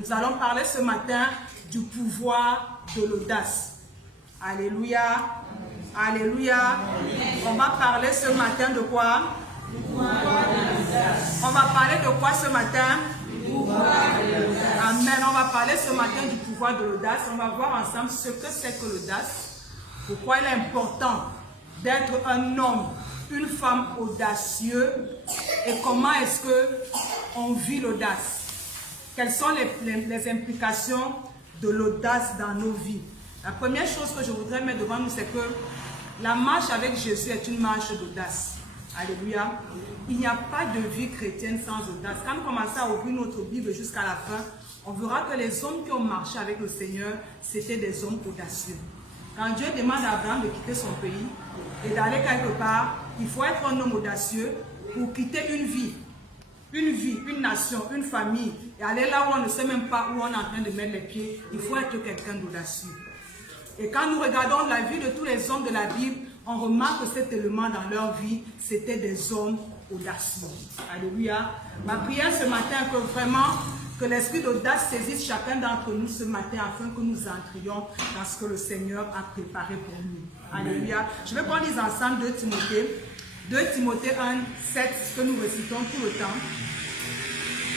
Nous allons parler ce matin du pouvoir de l'audace. Alléluia. Alléluia. On va parler ce matin de quoi? On va parler de quoi ce matin? Amen. On va parler ce matin du pouvoir de l'audace. On va voir ensemble ce que c'est que l'audace. Pourquoi il est important d'être un homme, une femme audacieux et comment est-ce qu'on vit l'audace. Quelles sont les implications de l'audace dans nos vies. La première chose que je voudrais mettre devant nous, c'est que la marche avec Jésus est une marche d'audace. Alléluia. Il n'y a pas de vie chrétienne sans audace. Quand nous commençons à ouvrir notre Bible jusqu'à la fin, on verra que les hommes qui ont marché avec le Seigneur, c'était des hommes audacieux. Quand Dieu demande à Abraham de quitter son pays et d'aller quelque part, il faut être un homme audacieux pour quitter une vie, une nation, une famille, et aller là où on ne sait même pas où on est en train de mettre les pieds. Il faut être quelqu'un d'audacieux. Et quand nous regardons la vie de tous les hommes de la Bible, on remarque que cet élément dans leur vie, c'était des hommes audacieux. Alléluia. Ma prière ce matin est que vraiment, que l'esprit d'audace saisisse chacun d'entre nous ce matin afin que nous entrions dans ce que le Seigneur a préparé pour nous. Alléluia. Je veux qu'on lise ensemble 2 Timothée. 2 Timothée 1, 7, ce que nous récitons tout le temps.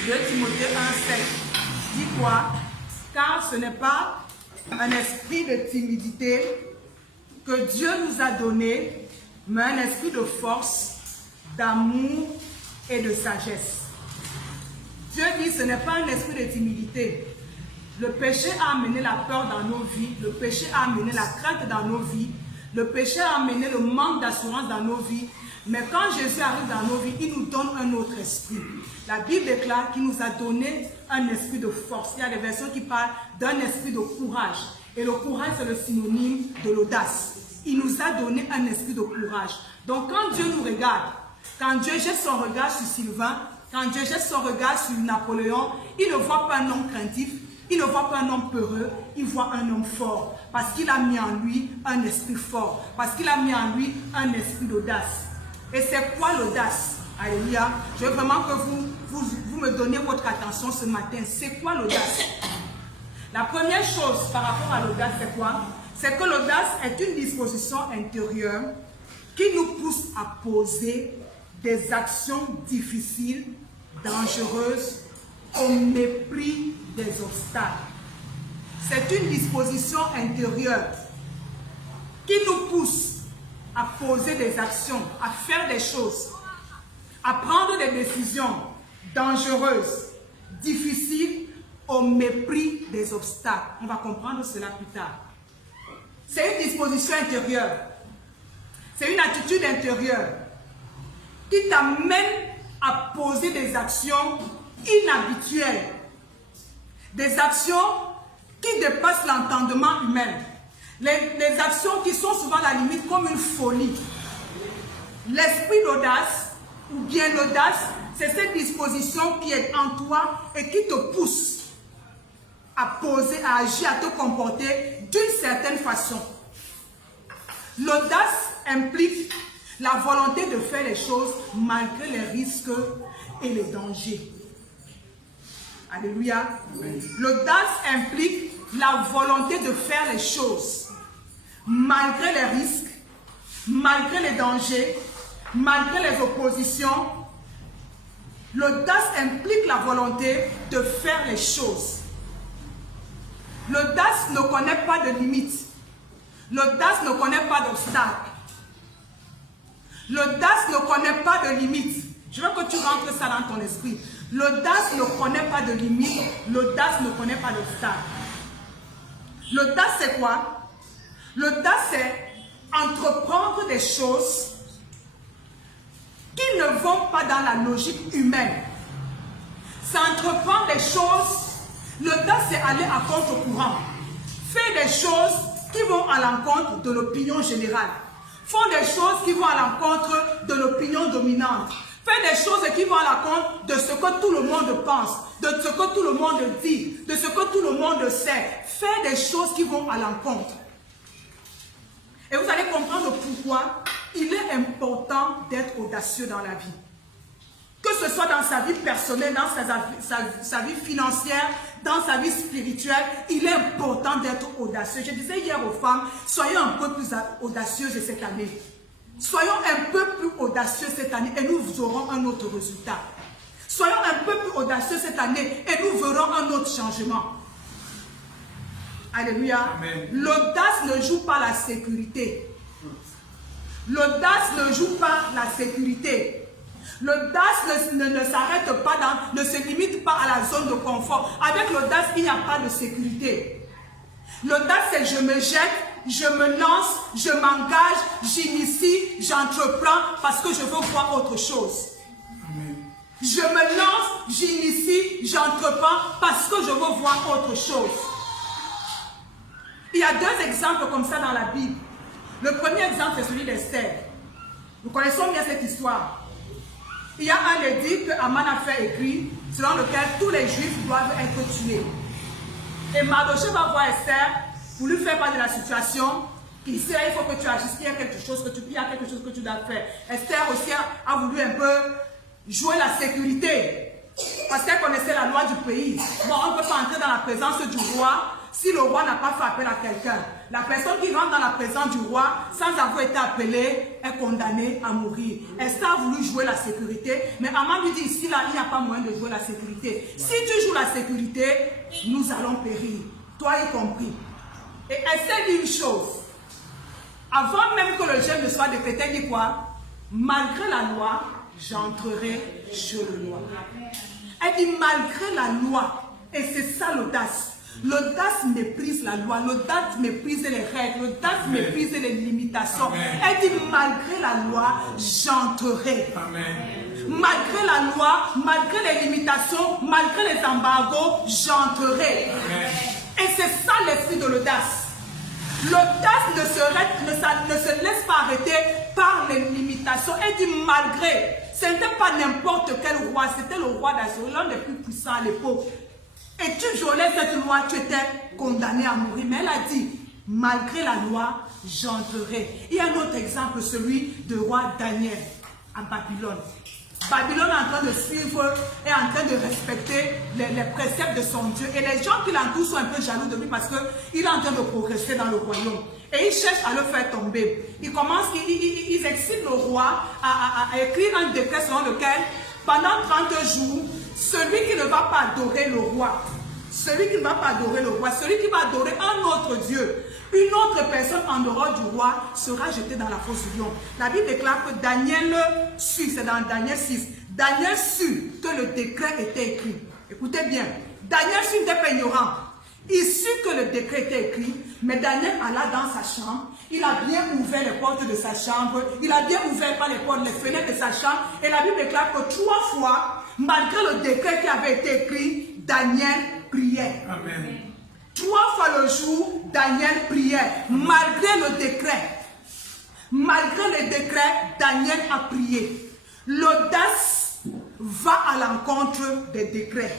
2 Timothée 1, 7. Dit quoi? Car ce n'est pas un esprit de timidité que Dieu nous a donné, mais un esprit de force, d'amour et de sagesse. Dieu dit ce n'est pas un esprit de timidité. Le péché a amené la peur dans nos vies, le péché a amené la crainte dans nos vies, le péché a amené le manque d'assurance dans nos vies. Mais quand Jésus arrive dans nos vies, il nous donne un autre esprit. La Bible déclare qu'il nous a donné un esprit de force. Il y a des versions qui parlent d'un esprit de courage. Et le courage, c'est le synonyme de l'audace. Il nous a donné un esprit de courage. Donc quand Dieu nous regarde, quand Dieu jette son regard sur Sylvain, quand Dieu jette son regard sur Napoléon, il ne voit pas un homme craintif, il ne voit pas un homme peureux, il voit un homme fort. Parce qu'il a mis en lui un esprit fort. Parce qu'il a mis en lui un esprit d'audace. Et c'est quoi l'audace? Alléluia. Je veux vraiment que vous me donnez votre attention ce matin. C'est quoi l'audace? La première chose par rapport à l'audace, c'est quoi? C'est que l'audace est une disposition intérieure qui nous pousse à poser des actions difficiles, dangereuses, au mépris des obstacles. C'est une disposition intérieure qui nous pousse à poser des actions, à faire des choses, à prendre des décisions dangereuses, difficiles, au mépris des obstacles. On va comprendre cela plus tard. C'est une disposition intérieure. C'est une attitude intérieure qui t'amène à poser des actions inhabituelles. Des actions qui dépassent l'entendement humain. Les actions qui sont souvent à la limite comme une folie. L'esprit d'audace, ou bien l'audace, c'est cette disposition qui est en toi et qui te pousse à poser, à agir, à te comporter d'une certaine façon. L'audace implique la volonté de faire les choses malgré les risques et les dangers. Alléluia. L'audace implique la volonté de faire les choses malgré les risques, malgré les dangers, malgré les oppositions. L'audace implique la volonté de faire les choses. L'audace ne connaît pas de limites. L'audace ne connaît pas d'obstacles. L'audace ne connaît pas de limites. Je veux que tu rentres ça dans ton esprit. L'audace ne connaît pas de limites. L'audace ne connaît pas d'obstacles. L'audace, c'est quoi? L'audace, c'est entreprendre des choses qui ne vont pas dans la logique humaine. C'est entreprendre des choses. L'audace, c'est aller à contre-courant. Faire des choses qui vont à l'encontre de l'opinion générale. Faire des choses qui vont à l'encontre de l'opinion dominante. Faire des choses qui vont à l'encontre de ce que tout le monde pense, de ce que tout le monde dit, de ce que tout le monde sait. Faire des choses qui vont à l'encontre. Et vous allez comprendre pourquoi il est important d'être audacieux dans la vie. Que ce soit dans sa vie personnelle, dans sa vie financière, dans sa vie spirituelle, il est important d'être audacieux. Je disais hier aux femmes, soyons un peu plus audacieuses cette année. Soyons un peu plus audacieux cette année et nous aurons un autre résultat. Soyons un peu plus audacieux cette année et nous verrons un autre changement. Alléluia. L'audace ne joue pas la sécurité. L'audace ne joue pas la sécurité. L'audace ne s'arrête pas, ne se limite pas à la zone de confort. Avec l'audace, il n'y a pas de sécurité. L'audace, c'est je me jette, je me lance, je m'engage, j'initie, j'entreprends parce que je veux voir autre chose. Amen. Je me lance, j'initie, j'entreprends parce que je veux voir autre chose. Il y a deux exemples comme ça dans la Bible. Le premier exemple, c'est celui d'Esther. Nous connaissons bien cette histoire. Il y a un édit que Aman a fait écrit, selon lequel tous les Juifs doivent être tués. Et Mardochée va voir Esther pour lui faire part de la situation. Il sait, il faut que tu agisses, il y a quelque chose que tu dois faire. Esther aussi a voulu un peu jouer la sécurité. Parce qu'elle connaissait la loi du pays. Bon, on ne peut pas entrer dans la présence du roi si le roi n'a pas fait appel à quelqu'un. La personne qui rentre dans la présence du roi sans avoir été appelée est condamnée à mourir. Esther a voulu jouer la sécurité, mais Aman lui dit ici, là, il n'y a pas moyen de jouer la sécurité. Si tu joues la sécurité, nous allons périr, toi y compris. Et Esther dit une chose, avant même que le jeûne ne soit décrété, elle dit quoi? Malgré la loi, j'entrerai chez le roi. Elle dit malgré la loi, et c'est ça l'audace. L'audace méprise la loi, l'audace méprise les règles, l'audace méprise les limitations. Amen. Elle dit malgré la loi, j'entrerai. Malgré la loi, malgré les limitations, malgré les embargos, j'entrerai. Et c'est ça l'esprit de l'audace. L'audace ne se laisse pas arrêter par les limitations. Elle dit malgré, ce n'était pas n'importe quel roi, c'était le roi d'Assur, l'un des plus puissants à l'époque. Et tu violais cette loi, tu étais condamné à mourir. Mais elle a dit, malgré la loi, j'entrerai. Il y a un autre exemple, celui du roi Daniel à Babylone. Babylone est en train de suivre et en train de respecter les préceptes de son Dieu. Et les gens qui l'entourent sont un peu jaloux de lui parce qu'il est en train de progresser dans le royaume. Et ils cherchent à le faire tomber. Ils excitent le roi à écrire un décret selon lequel, pendant 30 jours, celui qui ne va pas adorer le roi, celui qui va adorer un autre Dieu, une autre personne en dehors du roi sera jetée dans la fosse du lion. La Bible déclare que Daniel sut, c'est dans Daniel 6, Daniel sut que le décret était écrit. Écoutez bien, Daniel sut n'était pas ignorant. Il sut que le décret était écrit, mais Daniel alla dans sa chambre, il a bien ouvert les portes de sa chambre, il a bien ouvert par les portes, les fenêtres de sa chambre, et la Bible déclare que 3 fois, malgré le décret qui avait été écrit, Daniel priait. Amen. 3 fois le jour, Daniel priait, malgré le décret. Malgré le décret, Daniel a prié. L'audace va à l'encontre des décrets.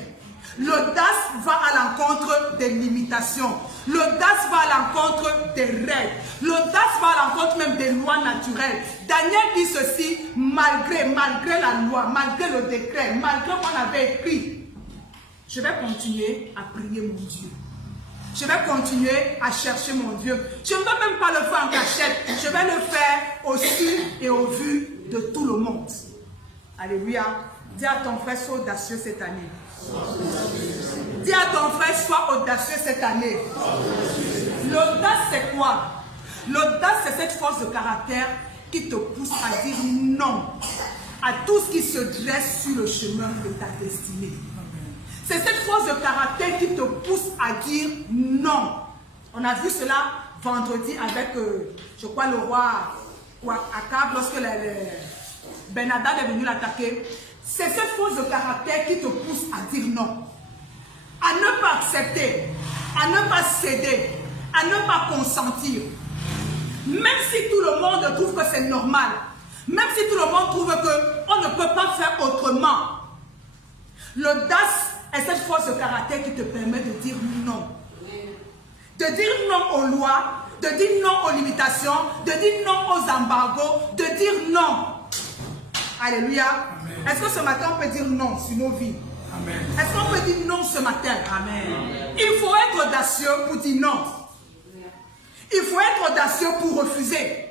L'audace va à l'encontre des limitations. L'audace va à l'encontre des règles. L'audace va à l'encontre même des lois naturelles. Daniel dit ceci, malgré la loi, malgré le décret, malgré qu'on avait écrit. Je vais continuer à prier mon Dieu. Je vais continuer à chercher mon Dieu. Je ne vais même pas le faire en cachette. Je vais le faire au su et au vu de tout le monde. Alléluia. Dis à ton frère, sois audacieux cette année. Dis à ton frère, sois audacieux cette année. L'audace, c'est quoi? L'audace, c'est cette force de caractère qui te pousse à dire non à tout ce qui se dresse sur le chemin de ta destinée. C'est cette force de caractère qui te pousse à dire non. On a vu cela vendredi avec, je crois, le roi Akab, lorsque Ben-Hadad est venu l'attaquer. C'est cette force de caractère qui te pousse à dire non. À ne pas accepter, à ne pas céder, à ne pas consentir. Même si tout le monde trouve que c'est normal, même si tout le monde trouve qu'on ne peut pas faire autrement, l'audace est cette force de caractère qui te permet de dire non. De dire non aux lois, de dire non aux limitations, de dire non aux embargos, de dire non. Alléluia. Amen. Est-ce que ce matin on peut dire non sur nos vies? Est-ce qu'on peut dire non ce matin? Amen. Il faut être audacieux pour dire non. Il faut être audacieux pour refuser.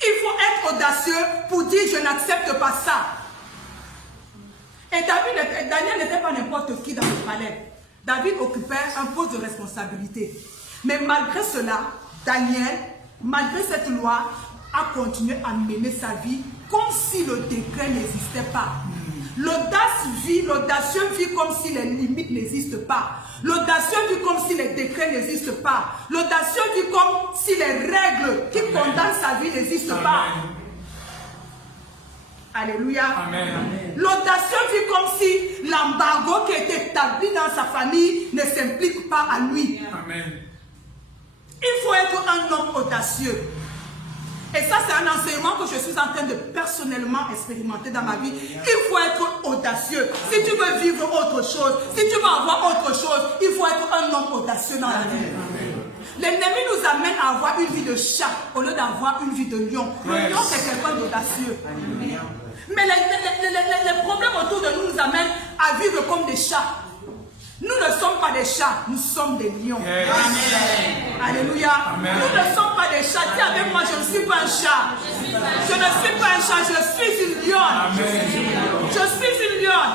Il faut être audacieux pour dire je n'accepte pas ça. Et Daniel n'était pas n'importe qui dans le palais. David occupait un poste de responsabilité. Mais malgré cela, Daniel, malgré cette loi, a continué à mener sa vie comme si le décret n'existait pas. L'audacieux vit comme si les limites n'existent pas. L'audacieux vit comme si les décrets n'existent pas. L'audacieux vit comme si les règles qui condamnent sa vie n'existent pas. Alléluia. L'audacieux vit comme si l'embargo qui est établi dans sa famille ne s'implique pas à lui. Amen. Il faut être un homme audacieux. Et ça, c'est un enseignement que je suis en train de personnellement expérimenter dans ma vie. Il faut être audacieux. Si tu veux vivre autre chose, si tu veux avoir autre chose, il faut être un homme audacieux dans la vie. L'ennemi nous amène à avoir une vie de chat au lieu d'avoir une vie de lion. Le lion, c'est quelqu'un d'audacieux. Mais les problèmes autour de nous amènent à vivre comme des chats. Nous ne sommes pas des chats, nous sommes des lions. Amen. Alléluia. Amen. Nous ne sommes pas des chats. Dis avec moi, je ne suis pas un chat. Je ne suis pas un chat, je suis une lionne. Je suis une lionne.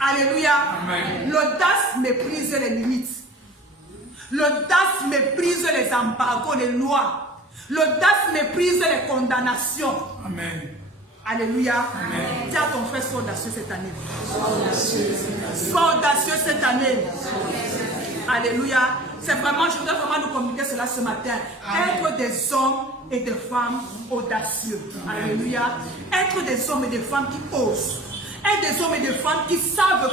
Alléluia. L'audace méprise les limites. L'audace méprise les embargos, les lois. L'audace méprise les condamnations. Amen. Alléluia. Amen. Dis à ton frère, sois audacieux cette année. Sois audacieux cette année. Alléluia. C'est vraiment, je voudrais vraiment nous communiquer cela ce matin. Être des hommes et des femmes audacieux. Alléluia. Être des hommes et des femmes qui osent. Être des hommes et des femmes qui savent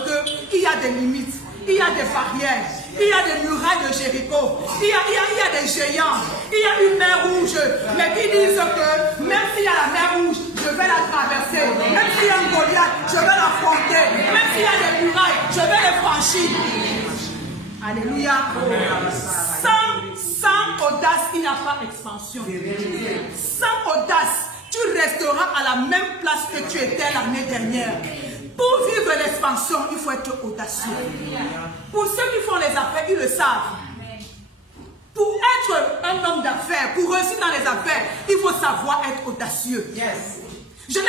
qu'il y a des limites. Il y a des barrières. Il y a des murailles de Jéricho. Il y a des géants. Il y a une mer rouge. Mais qui disent que même s'il y a la mer rouge, je vais la traverser. Même s'il y a un Goliath, je vais l'affronter. Même s'il y a des murailles, je vais les franchir. Alléluia. Sans audace, il n'y a pas expansion. Sans audace, tu resteras à la même place que tu étais l'année dernière. Pour vivre l'expansion, il faut être audacieux. Pour ceux qui font les affaires, ils le savent. Pour être un homme d'affaires, pour réussir dans les affaires, il faut savoir être audacieux. Je n'ai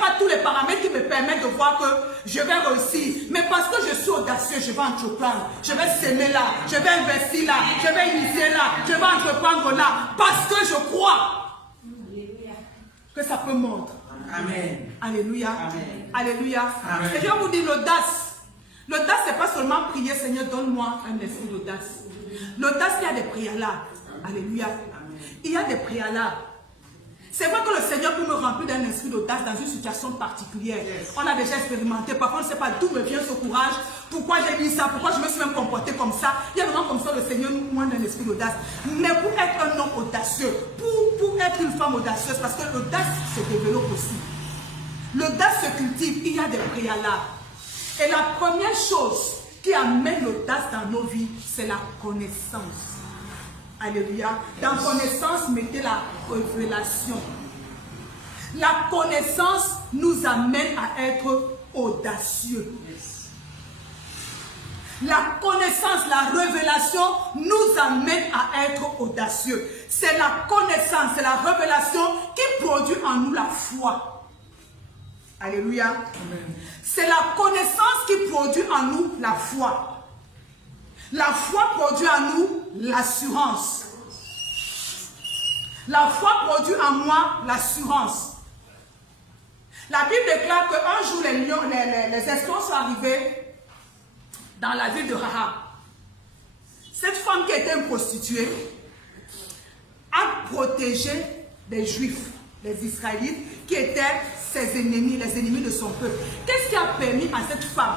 pas tous les paramètres qui me permettent de voir que je vais réussir. Mais parce que je suis audacieux, je vais entreprendre. Je vais s'aimer là, je vais investir là, je vais initier là, je vais entreprendre là. Parce que je crois que ça peut monter. Amen. Alléluia. Amen. Alléluia. Amen. Et je vais vous dire l'audace. L'audace, ce n'est pas seulement prier, Seigneur, donne-moi un esprit d'audace. L'audace, il y a des préalables. Alléluia. Amen. Il y a des préalables. C'est vrai que le Seigneur peut me remplir d'un esprit d'audace dans une situation particulière. On a déjà expérimenté. Parfois, on ne sait pas d'où me vient ce courage. Pourquoi j'ai dit ça? Pourquoi je me suis même comporté comme ça? Il y a des moments comme ça, le Seigneur nous demande un esprit d'audace. Mais pour être un homme audacieux, pour être une femme audacieuse, parce que l'audace se développe aussi. L'audace se cultive, il y a des préalables. Et la première chose qui amène l'audace dans nos vies, c'est la connaissance. Alléluia. Dans connaissance, mettez la révélation. La connaissance nous amène à être audacieux. La connaissance, la révélation nous amène à être audacieux. C'est la connaissance, c'est la révélation qui produit en nous la foi. Alléluia. C'est la connaissance qui produit en nous la foi. La foi produit en nous l'assurance. La foi produit en moi l'assurance. La Bible déclare qu'un jour les espions sont arrivés dans la ville de Rahab. Cette femme qui était une prostituée a protégé les Juifs, les Israélites, qui étaient ses ennemis, les ennemis de son peuple. Qu'est-ce qui a permis à cette femme?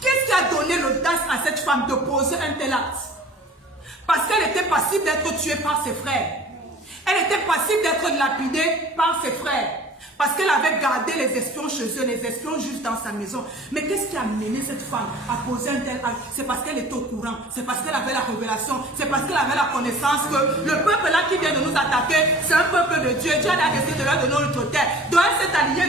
Qu'est-ce qui a donné l'audace à cette femme de poser un tel acte? Parce qu'elle était passible d'être tuée par ses frères. Elle était passible d'être lapidée par ses frères. Parce qu'elle avait gardé les espions chez eux, les espions juste dans sa maison. Mais qu'est-ce qui a mené cette femme à poser un tel acte? C'est parce qu'elle était au courant, c'est parce qu'elle avait la révélation, c'est parce qu'elle avait la connaissance que le peuple là qui vient de nous attaquer, c'est un peuple de Dieu. Dieu a décidé de leur donner notre terre. Donc elle s'est alignée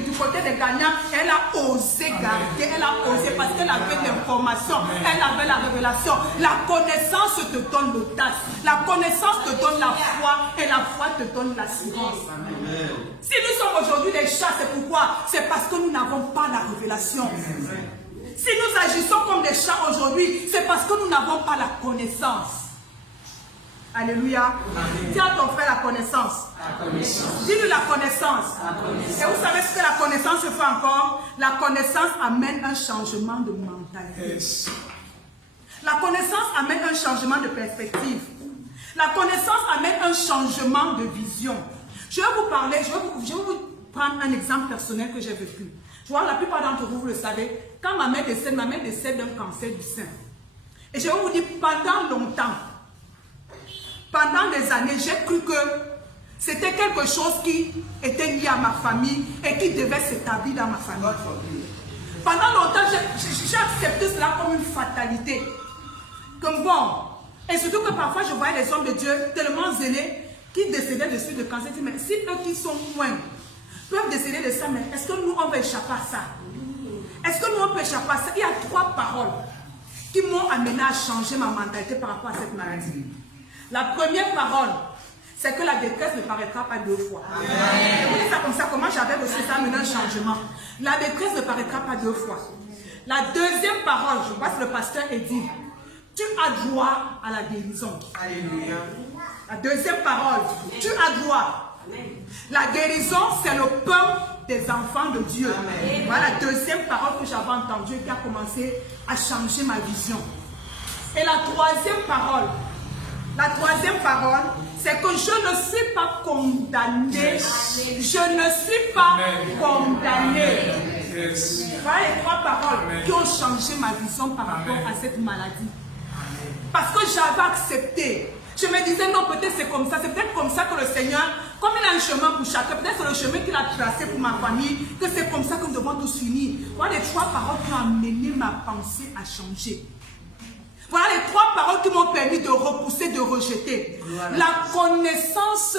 du côté des gagnants. Elle a osé garder, elle a osé parce qu'elle avait l'information, elle avait la révélation. La connaissance te donne l'audace, la connaissance te donne la foi et la foi te donne l'assurance. Si nous sommes aujourd'hui des chats, c'est pourquoi? C'est parce que nous n'avons pas la révélation. Si nous agissons comme des chats aujourd'hui, c'est parce que nous n'avons pas la connaissance. Alléluia. Dis à ton frère la connaissance. Dis-lui la connaissance. Et vous savez ce que la connaissance fait encore? La connaissance amène un changement de mentalité. La connaissance amène un changement de perspective. La connaissance amène un changement de vision. Je vais vous parler, je vais vous prendre un exemple personnel que j'ai vécu. Je vois la plupart d'entre vous, vous le savez, quand ma mère décède d'un cancer du sein. Et je vais vous dire, pendant longtemps, pendant des années, j'ai cru que c'était quelque chose qui était lié à ma famille et qui devait s'établir dans ma famille. Pendant longtemps, j'ai accepté cela comme une fatalité. Comme bon, et surtout que parfois je voyais les hommes de Dieu tellement zélés qui décédaient de suite de cancer. Je dis, mais si eux qui sont loin peuvent décéder de ça, mais est-ce que nous on va échapper à ça? Est-ce que nous on peut échapper à ça? Il y a 3 paroles qui m'ont amené à changer ma mentalité par rapport à cette maladie. La première parole, c'est que la détresse ne paraîtra pas 2 fois. Vous dites ça comme ça, comment j'avais reçu ça, amené un changement. La détresse ne paraîtra pas 2 fois. La deuxième parole, je vois que le pasteur est dit, tu as droit à la guérison. Alléluia. La deuxième parole, tu as droit. La guérison, c'est le pain des enfants de Dieu. Amen. Voilà la deuxième parole que j'avais entendue qui a commencé à changer ma vision. Et la troisième parole, c'est que je ne suis pas condamné. Je ne suis pas condamné. Voilà les 3 paroles qui ont changé ma vision par rapport à cette maladie. Parce que j'avais accepté. Je me disais, non, peut-être c'est comme ça. C'est peut-être comme ça que le Seigneur, comme il a un chemin pour chacun, peut-être c'est le chemin qu'il a tracé pour ma famille, que c'est comme ça que nous devons tous unir. Voilà les 3 paroles qui ont amené ma pensée à changer. Voilà les 3 paroles qui m'ont permis de repousser, de rejeter. Voilà. La connaissance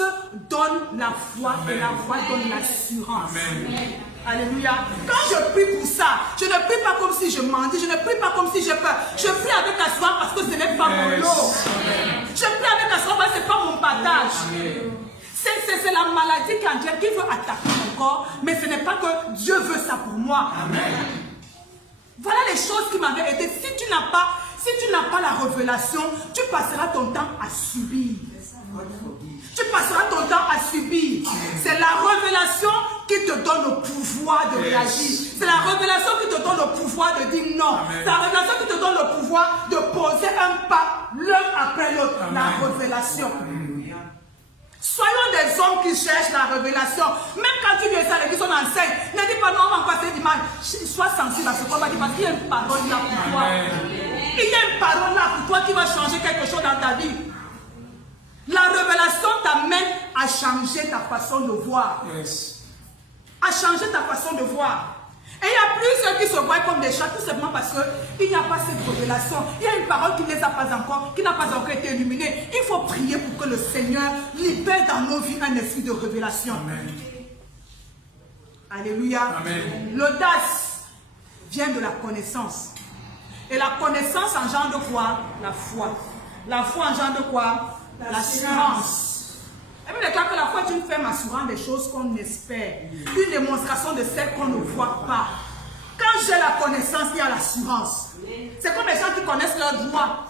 donne la foi. Amen. Et la foi donne l'assurance. Alléluia. Quand je prie pour ça, je ne prie pas comme si je mendie, je ne prie pas comme si j'ai peur. Je prie avec assurance parce que ce n'est pas mon lot. Je prie avec assurance parce que ce n'est pas mon partage. C'est la maladie qui veut attaquer mon corps, mais ce n'est pas que Dieu veut ça pour moi. Amen. Voilà les choses qui m'avaient aidé. Si tu n'as pas la révélation, tu passeras ton temps à subir. Tu passeras ton temps à subir. C'est la révélation qui te donne le pouvoir de réagir. C'est la révélation qui te donne le pouvoir de dire non. C'est la révélation qui te donne le pouvoir de poser un pas l'un après l'autre. La révélation. Soyons des hommes qui cherchent la révélation. Même quand tu viens à l'église, on enseigne. Ne dis pas non, on va encore faire dimanche. Sois sensible à ce qu'on va dire parce qu'il y a une parole là pour toi. Il y a une parole là pour toi qui va changer quelque chose dans ta vie. La révélation t'amène à changer ta façon de voir. À changer ta façon de voir. Et il y a plusieurs qui se voient comme des chats, tout simplement parce qu'il n'y a pas cette révélation. Il y a une parole qui ne les a pas encore, qui n'a pas encore été illuminée. Il faut prier pour que le Seigneur libère dans nos vies un esprit de révélation. Amen. Alléluia. L'audace vient de la connaissance. Et la connaissance engendre quoi? La foi. La foi engendre quoi? L'assurance. Et puis, que la foi est une ferme assurance des choses qu'on espère. Une démonstration de celles qu'on ne voit pas. Quand j'ai la connaissance, il y a l'assurance. C'est comme les gens qui connaissent leurs droits.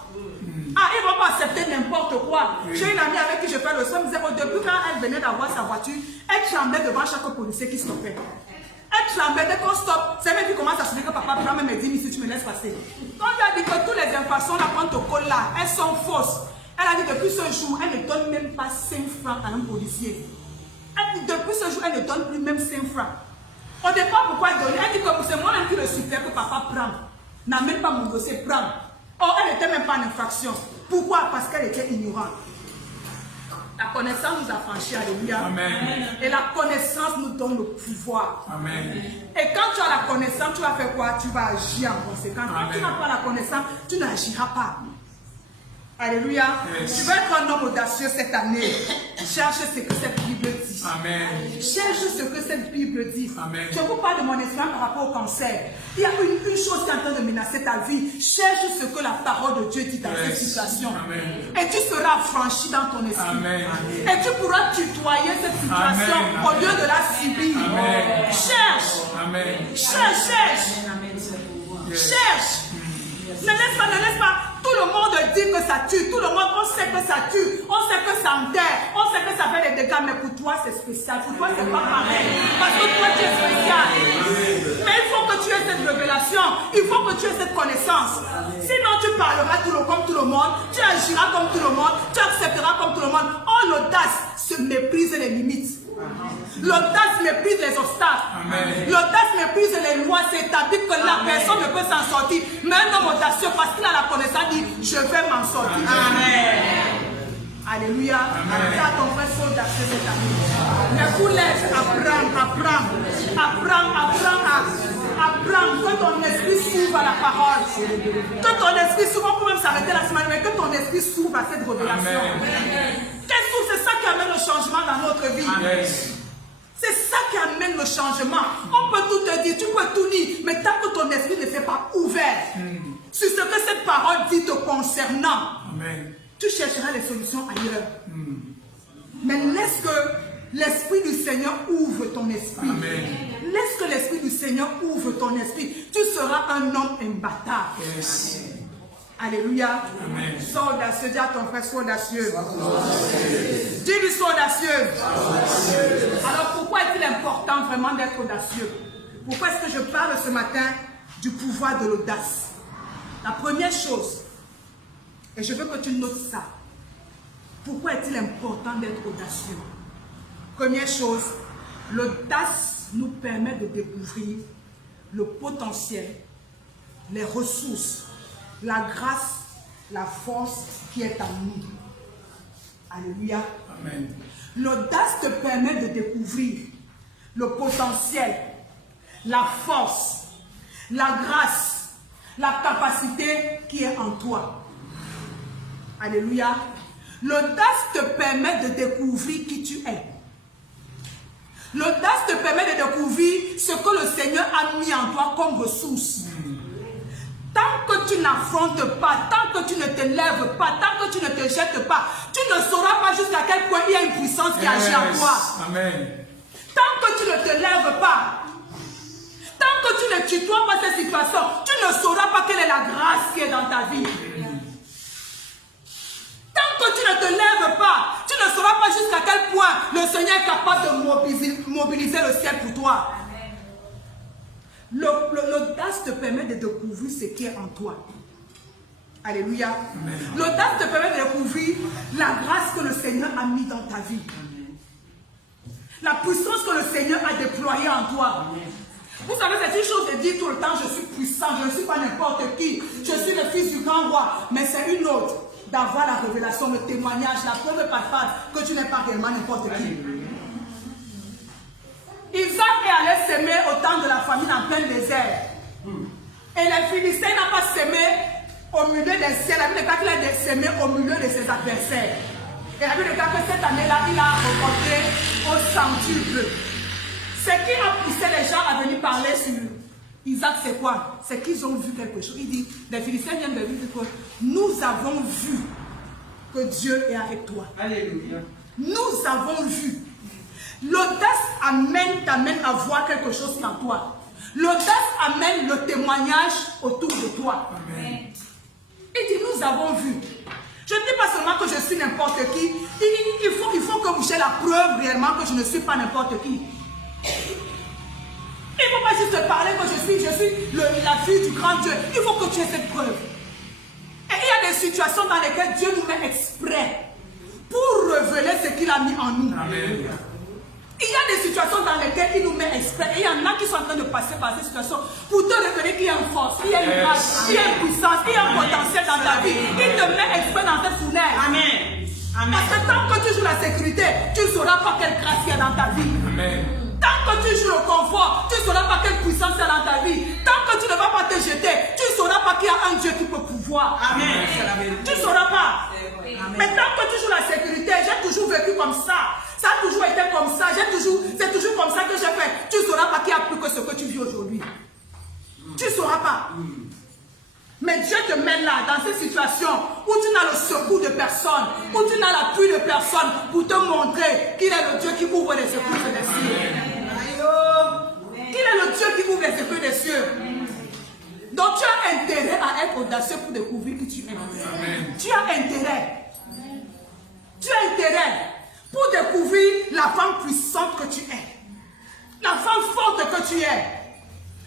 Ah, ils ne vont pas accepter n'importe quoi. J'ai une amie avec qui je fais le soin. Elle me disait, au début, quand elle venait d'avoir sa voiture, elle tremblait devant chaque policier qui stoppait. Elle tremblait dès qu'on stoppe. C'est même qui commence à se dire que papa prend même 10 minutes si tu me laisses passer. Quand on lui a dit que toutes les informations là qu'on te colle là, elles sont fausses. Elle a dit depuis ce jour, elle ne donne même pas 5 francs à un policier. Elle dit depuis ce jour, elle ne donne plus même 5 francs. On ne sait pas pourquoi elle donne. Elle dit que c'est moi-même qui le super que papa prend. N'a même pas mon dossier, prend. Oh, elle n'était même pas en infraction. Pourquoi? Parce qu'elle était ignorante. La connaissance nous affranchit, alléluia. Amen. Et la connaissance nous donne le pouvoir. Amen. Et quand tu as la connaissance, tu vas faire quoi? Tu vas agir en conséquence. Quand tu n'as pas la connaissance, tu n'agiras pas. Alléluia. Yes. Tu veux être un homme audacieux cette année. Cherche ce que cette Bible dit. Amen. Cherche ce que cette Bible dit. Amen. Je vous parle de mon expérience par rapport au cancer. Il y a une chose qui est en train de menacer ta vie. Cherche ce que la parole de Dieu dit dans cette situation. Amen. Et tu seras affranchi dans ton esprit. Amen. Et tu pourras tutoyer cette situation Amen. au lieu de la subir. Amen. Cherche. Amen. Cherche. Yes. Cherche. Ne laisse pas. Tout le monde dit que ça tue. Tout le monde, on sait que ça tue. On sait que ça enterre. On sait que ça fait des dégâts. Mais pour toi, c'est spécial. Pour toi, c'est pas pareil. Parce que toi, tu es spécial. Mais il faut que tu aies cette révélation. Il faut que tu aies cette connaissance. Sinon, tu parleras comme tout le monde. Tu agiras comme tout le monde. Tu accepteras comme tout le monde. Oh, l'audace se méprise les limites. L'audace méprise les obstacles. L'audace méprise les lois. C'est établi que la personne ne peut s'en sortir. Mais un homme audacieux, parce qu'il a la connaissance, dit je vais m'en sortir. Amen. Alléluia. Amen. Ton frère soit audacieux cette année. Les couleurs, apprends. Que ton esprit s'ouvre à la parole. Que ton esprit s'ouvre. On peut même s'arrêter la semaine, mais que ton esprit s'ouvre à cette révélation. C'est ça qui amène le changement dans notre vie. Amen. C'est ça qui amène le changement. On peut tout te dire, tu peux tout dire, mais tant que ton esprit ne s'est pas ouvert sur ce que cette parole dit te concernant, Amen. Tu chercheras les solutions ailleurs. Mais laisse que l'esprit du Seigneur ouvre ton esprit. Amen. Laisse que l'esprit du Seigneur ouvre ton esprit. Tu seras un homme imbattable. Yes. Alléluia. Amen. Sois audacieux. Dis à ton frère, sois audacieux. Dis-lui, sois audacieux. Alors pourquoi est-il important vraiment d'être audacieux? Pourquoi est-ce que je parle ce matin du pouvoir de l'audace? La première chose, et je veux que tu notes ça. Pourquoi est-il important d'être audacieux? Première chose, l'audace nous permet de découvrir le potentiel, les ressources, la grâce, la force qui est en nous. Alléluia. Amen. L'audace te permet de découvrir le potentiel, la force, la grâce, la capacité qui est en toi. Alléluia. L'audace te permet de découvrir qui tu es. L'audace te permet de découvrir ce que le Seigneur a mis en toi comme ressource. Tant que tu n'affrontes pas, tant que tu ne te lèves pas, tant que tu ne te jettes pas, tu ne sauras pas jusqu'à quel point il y a une puissance qui agit en toi. Amen. Tant que tu ne te lèves pas, tant que tu ne tutoies pas cette situation, tu ne sauras pas quelle est la grâce qui est dans ta vie. Tant que tu ne te lèves pas, tu ne sauras pas jusqu'à quel point le Seigneur est capable de mobiliser le ciel pour toi. L'audace te permet de découvrir ce qui est en toi. Alléluia. L'audace te permet de découvrir la grâce que le Seigneur a mis dans ta vie. La puissance que le Seigneur a déployée en toi. Vous savez, c'est une chose de dire tout le temps, je suis puissant, je ne suis pas n'importe qui, je suis le fils du grand roi. Mais c'est une autre d'avoir la révélation, le témoignage, la preuve palpable que tu n'es pas réellement n'importe qui. Isaac est allé s'aimer au temps de la famine en plein désert. Et les Philistins n'ont pas sémé au milieu des ciels. La Bible déclare qu'il a sémé au milieu de ses adversaires. Et la Bible déclare que cette année-là, il a rencontré au centuple. Ce qui a poussé les gens à venir parler sur Isaac, c'est quoi? C'est qu'ils ont vu quelque chose. Il dit, les Philistins viennent de dire que nous avons vu que Dieu est avec toi. Alléluia. Nous avons vu. L'audace t'amène à voir quelque chose en toi. L'audace amène le témoignage autour de toi. Amen. Il dit, nous avons vu. Je ne dis pas seulement que je suis n'importe qui. Il faut que vous ayez la preuve réellement que je ne suis pas n'importe qui. Il ne faut pas juste parler que je suis la fille du grand Dieu. Il faut que tu aies cette preuve. Et il y a des situations dans lesquelles Dieu nous met exprès pour révéler ce qu'il a mis en nous. Amen. Il y a des situations dans lesquelles il nous met exprès. Et il y en a qui sont en train de passer par ces situations pour te révéler qu'il y a une force, qu'il y a une grâce, qu'il y a une puissance, qu'il y a un potentiel dans ta vie. Il te met exprès dans cette fournaise. Amen. Amen. Parce que tant que tu joues la sécurité, tu ne sauras pas quelle grâce il y a dans ta vie. Amen. Tant que tu joues le confort, tu ne sauras pas quelle puissance il y a dans ta vie. Tant que tu ne vas pas te jeter, tu ne sauras pas qu'il y a un Dieu qui peut pouvoir. Amen. C'est la vérité. Tu ne sauras pas. Mais tant que tu joues la sécurité, j'ai toujours vécu comme ça. Ça a toujours été comme ça. C'est toujours comme ça que j'ai fait. Tu ne sauras pas qu'il y a plus que ce que tu vis aujourd'hui. Tu ne sauras pas. Mais Dieu te met là, dans cette situation où tu n'as le secours de personne, où tu n'as l'appui de personne pour te montrer qu'il est le Dieu qui ouvre les secours des cieux. Qu'il est le Dieu qui ouvre les secours des cieux. Donc tu as intérêt à être audacieux pour découvrir qui tu es. Tu as intérêt. Tu as intérêt pour découvrir la femme puissante que tu es. La femme forte que tu es.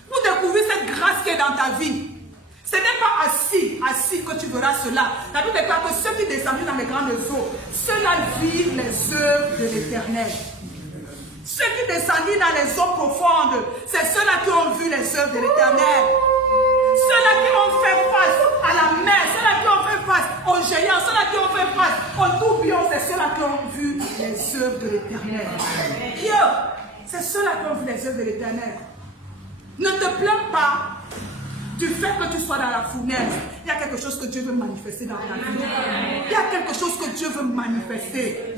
Pour découvrir cette grâce qui est dans ta vie. Ce n'est pas assis que tu verras cela. La Bible déclare que ceux qui descendent dans les grandes eaux, ceux-là vivent les œuvres de l'Éternel. Ceux qui descendent dans les eaux profondes, c'est ceux-là qui ont vu les œuvres de l'Éternel. Ceux-là qui ont fait face à la mer, ceux-là qui ont fait face aux géants, ceux-là qui ont fait face aux tourbillons, c'est ceux-là qui ont vu les œuvres de l'Éternel. C'est ceux-là qui ont vu les œuvres de l'Éternel. Ne te plains pas du fait que tu sois dans la fournaise. Il y a quelque chose que Dieu veut manifester dans ta vie. Il y a quelque chose que Dieu veut manifester.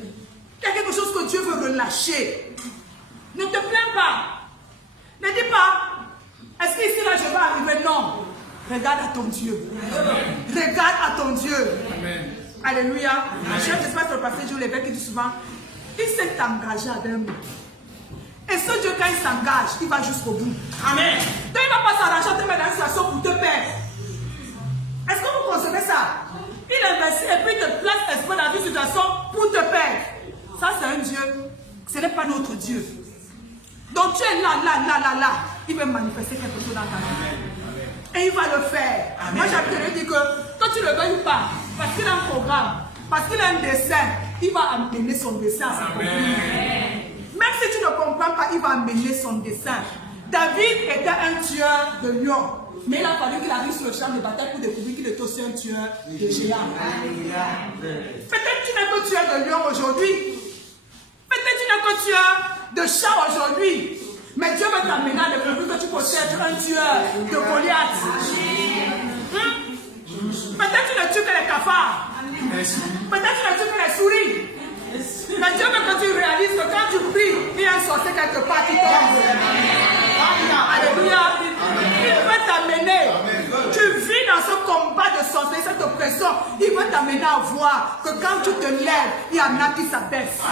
Il y a quelque chose que Dieu veut relâcher. Ne te plains pas. Ne dis pas, est-ce qu'ici là je vais arriver? Non. Regarde à ton Dieu. Regarde à ton Dieu. Amen. Alléluia. J'espère que le pasteur Joe Lévesque dit souvent, il s'est engagé avec nous. Et ce Dieu, quand il s'engage, il va jusqu'au bout. Amen. Donc il ne va pas s'arranger, te mettre dans une situation pour te perdre. Est-ce que vous concevez ça? Il investit et puis il te place esprit dans une situation pour te perdre. Ça, c'est un Dieu. Ce n'est pas notre Dieu. Donc tu es là. Il veut manifester quelque chose dans ta vie. Et il va le faire. Amen. Moi, j'aimerais dire que quand tu ne le veux ou pas, parce qu'il a un programme, parce qu'il a un dessin, il va amener son dessin à sa conclusion. Même si tu ne comprends pas, il va amener son dessin. David était un tueur de lions. Mais il a fallu qu'il arrive sur le champ de bataille pour découvrir qu'il est aussi un tueur de géants. Peut-être tu n'es que tueur de lions aujourd'hui. Peut-être tu n'es que tueur de chats aujourd'hui. Mais Dieu va t'amener à découvrir que tu peux être un tueur de Goliath. Peut-être tu ne tues que les cafards. Peut-être tu ne tues que les souris. Mais Dieu veut que tu réalises que quand tu pries, il y a un sorcier quelque part qui tombe. Alléluia. Il veut t'amener. Tu vis dans ce combat de sorcier, cette oppression. Il veut t'amener à voir que quand tu te lèves, il y en a qui s'abaissent.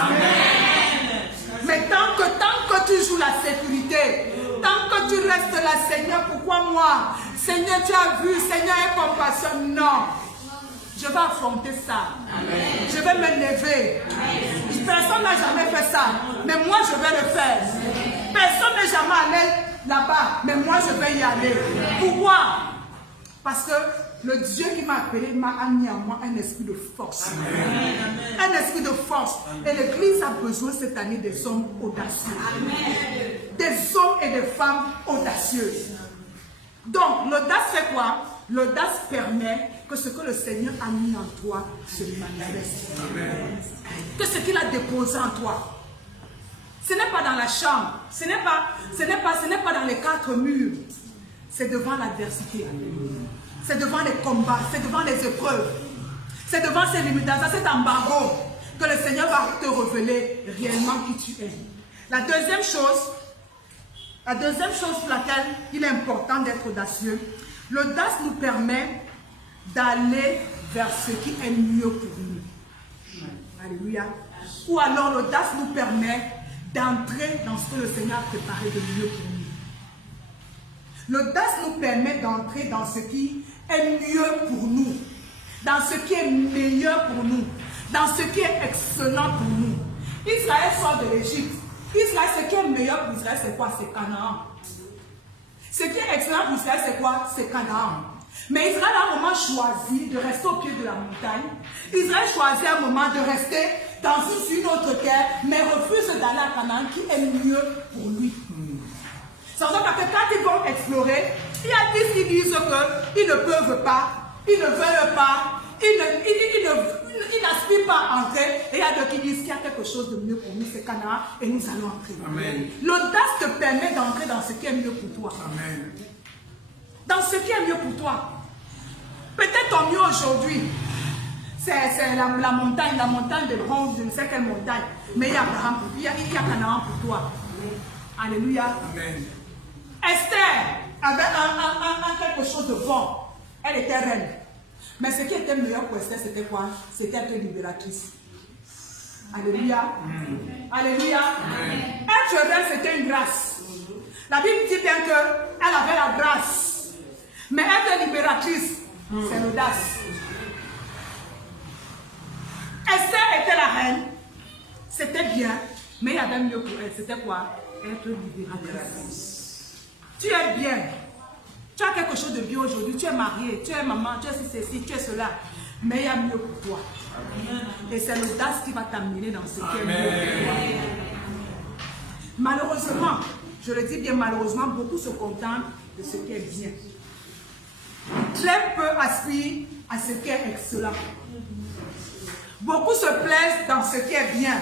Mais tant que tu joues la sécurité, tant que tu restes là, Seigneur, pourquoi moi? Seigneur, tu as vu, Seigneur, aie compassion. Non. Je vais affronter ça. Amen. Je vais me lever. Personne n'a jamais fait ça. Mais moi, je vais le faire. Personne n'est jamais allé là-bas. Mais moi, je vais y aller. Pourquoi? Parce que le Dieu qui m'a appelé m'a mis en moi un esprit de force. Amen. Un esprit de force. Et l'Église a besoin cette année des hommes audacieux. Amen. Des hommes et des femmes audacieuses. Donc, l'audace fait quoi? L'audace permet que ce que le Seigneur a mis en toi se manifeste. Que ce qu'il a déposé en toi. Ce n'est pas dans la chambre. Ce n'est pas dans les quatre murs. C'est devant l'adversité. C'est devant les combats. C'est devant les épreuves. C'est devant ces limitations, cet embargo que le Seigneur va te révéler réellement qui tu es. La deuxième chose pour laquelle il est important d'être audacieux, l'audace nous permet d'aller vers ce qui est mieux pour nous. Alléluia. Ou alors l'audace nous permet d'entrer dans ce que le Seigneur a préparé de mieux pour nous. L'audace nous permet d'entrer dans ce qui est mieux pour nous, dans ce qui est meilleur pour nous, dans ce qui est excellent pour nous. Israël sort de l'Égypte. Israël, ce qui est meilleur pour Israël, c'est quoi? C'est Canaan. Ce qui est excellent pour Israël, c'est quoi? C'est Canaan. Mais Israël a un moment choisi de rester au pied de la montagne. Israël choisit un moment de rester dans une autre terre, mais refuse d'aller à Canaan qui est mieux pour lui. C'est pour ça que quand ils vont explorer, il y a 10 qui disent qu'ils ne peuvent pas, ils ne veulent pas, il n'aspire pas à entrer. Et il y a d'autres qui disent qu'il y a quelque chose de mieux pour nous, c'est Canaan, et nous allons entrer. L'audace te permet d'entrer dans ce qui est mieux pour toi. Amen. Dans ce qui est mieux pour toi. Peut-être ton mieux aujourd'hui, c'est la montagne de bronze, je ne sais quelle montagne. Mais il y a Abraham, il y a Canaan pour toi. Alléluia. Amen. Esther avait quelque chose de bon. Elle était reine. Mais ce qui était meilleur pour Esther, c'était quoi? C'était être libératrice. Alléluia. Alléluia. Être reine, c'était une grâce. La Bible dit bien qu'elle avait la grâce. Mais être libératrice, c'est l'audace. Esther était la reine. C'était bien. Mais il y avait mieux pour elle. C'était quoi? Être libératrice. Tu es bien. Tu as quelque chose de bien aujourd'hui. Tu es marié, tu es maman, tu es ceci, tu es cela. Mais il y a mieux pour toi. Amen. Et c'est l'audace qui va t'amener dans ce qui est mieux pour toi. Malheureusement, je le dis bien malheureusement, beaucoup se contentent de ce qui est bien. Très peu aspirent à ce qui est excellent. Beaucoup se plaisent dans ce qui est bien.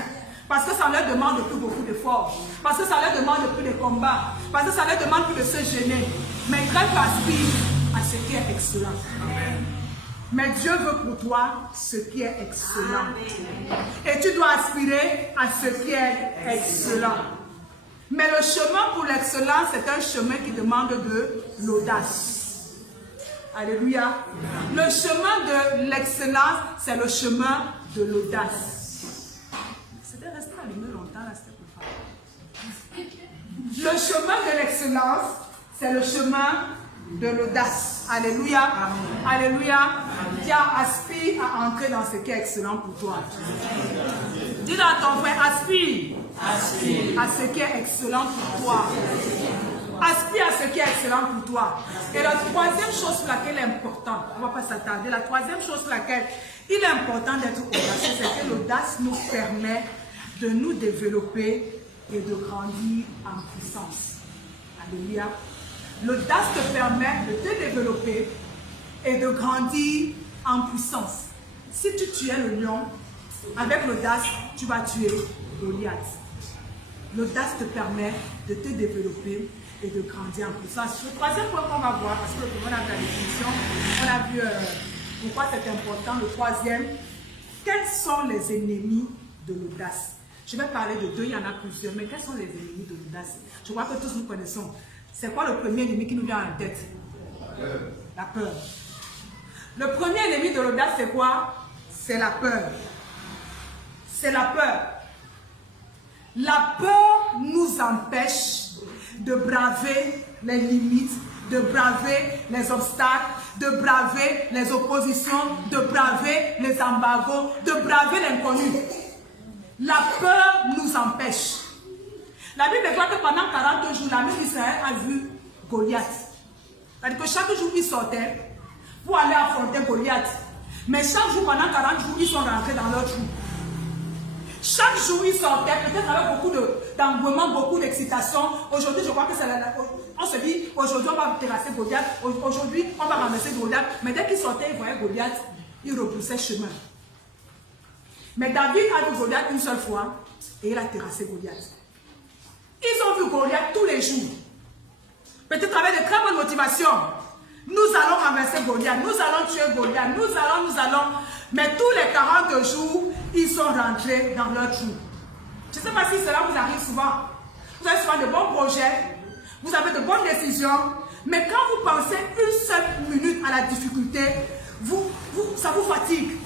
Parce que ça ne leur demande plus beaucoup d'efforts. Parce que ça ne leur demande plus de combats. Parce que ça ne leur demande plus de se gêner. Mais très peu aspirent à ce qui est excellent. Amen. Mais Dieu veut pour toi ce qui est excellent. Amen. Et tu dois aspirer à ce qui est excellent. Mais le chemin pour l'excellence, c'est un chemin qui demande de l'audace. Alléluia. Le chemin de l'excellence, c'est le chemin de l'audace. C'était resté allumé longtemps, là, c'était pour faire. Le chemin de l'excellence, c'est le chemin de l'audace. Alléluia. Amen. Alléluia. Tiens, aspire à entrer dans ce qui est excellent pour toi. Dis à ton frère, aspire à ce qui est excellent pour toi. Aspire à ce qui est excellent pour toi. Et la troisième chose sur laquelle il est important, on ne va pas s'attarder, la troisième chose sur laquelle il est important d'être audacieux, c'est que l'audace nous permet de nous développer et de grandir en puissance. Alléluia. L'audace te permet de te développer et de grandir en puissance. Si tu tuais le lion, avec l'audace, tu vas tuer Goliath. L'audace te permet de te développer et de grandir en puissance. Le troisième point qu'on va voir, parce que le premier, on a vu la définition, on a vu pourquoi c'est important. Le troisième, quels sont les ennemis de l'audace? Je vais parler de deux, il y en a plusieurs, mais quels sont les ennemis de l'audace? Je crois que tous nous connaissons. C'est quoi le premier ennemi qui nous vient en tête? La peur. Le premier ennemi de l'audace, c'est quoi? C'est la peur. C'est la peur. La peur nous empêche de braver les limites, de braver les obstacles, de braver les oppositions, de braver les embargos, de braver l'inconnu. La peur nous empêche. La Bible déclare que pendant 40 jours, l'armée d'Israël a vu Goliath. C'est-à-dire que chaque jour, ils sortaient pour aller affronter Goliath. Mais chaque jour, pendant 40 jours, ils sont rentrés dans leur trou. Chaque jour, ils sortaient, peut-être avec beaucoup d'engouement, beaucoup d'excitation. Aujourd'hui, je crois que c'est on se dit, aujourd'hui, on va terrasser Goliath. Aujourd'hui, on va ramasser Goliath. Mais dès qu'ils sortaient, ils voyaient Goliath, ils repoussaient chemin. Mais David a vu Goliath une seule fois et il a terrassé Goliath. Ils ont vu Goliath tous les jours. Peut-être avec de très bonnes motivations. Nous allons renverser Goliath, nous allons tuer Goliath, nous allons. Mais tous les 40 jours, ils sont rentrés dans leur trou. Je ne sais pas si cela vous arrive souvent. Vous avez souvent de bons projets, vous avez de bonnes décisions, mais quand vous pensez une seule minute à la difficulté, ça vous fatigue.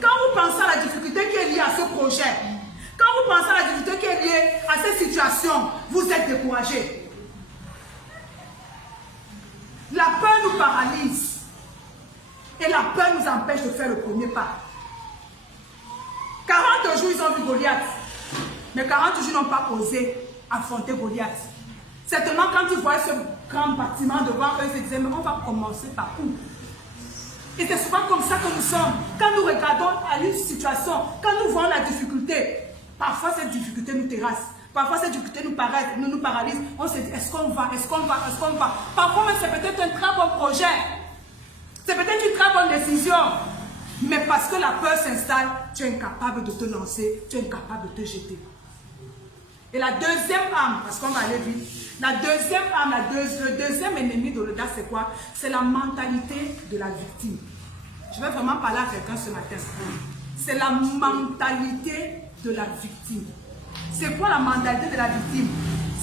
Quand vous pensez à la difficulté qui est liée à ce projet, quand vous pensez à la difficulté qui est liée à cette situation, vous êtes découragé. La peur nous paralyse. Et la peur nous empêche de faire le premier pas. 40 jours, ils ont vu Goliath. Mais 40 jours, ils n'ont pas osé affronter Goliath. Certainement, quand ils voyaient ce grand bâtiment devant eux, ils se disaient, mais on va commencer par où? Et c'est souvent comme ça que nous sommes. Quand nous regardons à une situation, quand nous voyons la difficulté, parfois cette difficulté nous terrasse. Parfois cette difficulté nous paralyse. On se dit, est-ce qu'on va? Parfois même c'est peut-être un très bon projet. C'est peut-être une très bonne décision. Mais parce que la peur s'installe, tu es incapable de te lancer, tu es incapable de te jeter. Et la deuxième arme, parce qu'on va aller vite, la deuxième arme, le deuxième ennemi de l'audace, c'est quoi? C'est la mentalité de la victime. Je vais vraiment parler à quelqu'un ce matin. C'est la mentalité de la victime. C'est quoi la mentalité de la victime?